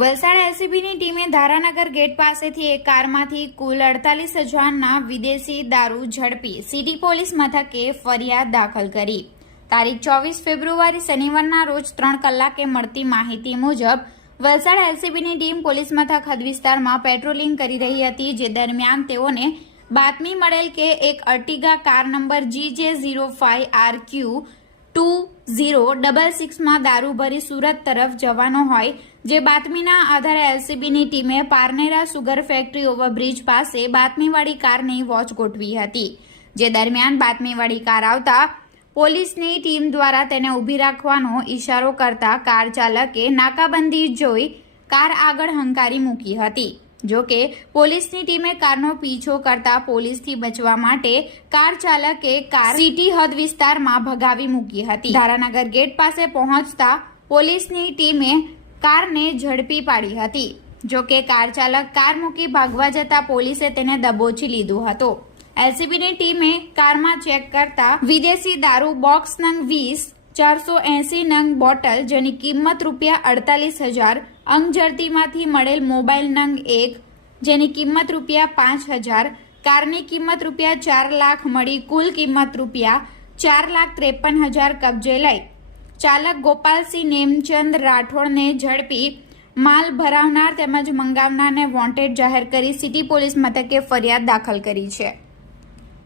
વલસાડ એલસીબીની ટીમે ધારાનગર ગેટ પાસેથી એક કારમાંથી કુલ અડતાલીસ હજારના વિદેશી દારૂ ઝડપી સિટી પોલીસ મથકે ફરિયાદ દાખલ કરી. તારીખ ચોવીસ ફેબ્રુઆરી શનિવારના રોજ ત્રણ કલાકે મળતી માહિતી મુજબ, વલસાડ એલસીબીની ટીમ પોલીસ મથક હદ વિસ્તારમાં પેટ્રોલિંગ કરી રહી હતી, જે દરમિયાન તેઓને બાતમી મળેલ કે એક Ertiga car number G J zero five R Q two zero double સિક્સમાં દારૂ ભરી સુરત તરફ જવાનો હોય, જે બાતમીના આધારે એલસીબીની ટીમે પારનેરા સુગર ફેક્ટરી ઓવરબ્રિજ પાસે બાતમીવાળી કારની વોચ ગોઠવી હતી, જે દરમિયાન બાતમીવાળી કાર આવતા પોલીસની ટીમ દ્વારા તેને ઊભી રાખવાનો ઈશારો કરતા કાર ચાલકે નાકાબંધી જોઈ કાર આગળ હંકારી મૂકી હતી. જો કે, પોલીસની ટીમે કારનો પીછો કરતા પોલીસથી બચવા માટે કાર ચાલકે કાર સિટી હદ વિસ્તારમાં ભગાવી મૂકી હતી. ધારાનગર ગેટ પાસે પહોંચતા પોલીસની ટીમે કારને ઝડપી પાડી હતી. જો કે, કાર ચાલક કાર મૂકી ભાગવા જતા પોલીસે તેને દબોચી લીધો હતો. એલસીબીની ટીમે કારમાં ચેક કરતા વિદેશી દારૂ બોક્સ નંગ વીસ ચારસો એંસી નંગ બોટલ જેની કિંમત રૂપિયા અડતાલીસ હજાર અંગઝરતીમાંથી મળેલ મોબાઈલ નંગ એક, જેની કિંમત રૂપિયા પાંચ હજાર, કારની કિંમત રૂપિયા ચાર લાખ મળી કુલ કિંમત રૂપિયા ચાર લાખ ત્રેપન હજાર કબજે લઈ. ચાલક ગોપાલસિંહ નેમચંદ રાઠોડને ઝડપી માલ ભરાવનાર તેમજ મંગાવનારને વોન્ટેડ જાહેર કરી સિટી પોલીસ મથકે ફરિયાદ દાખલ કરી છે.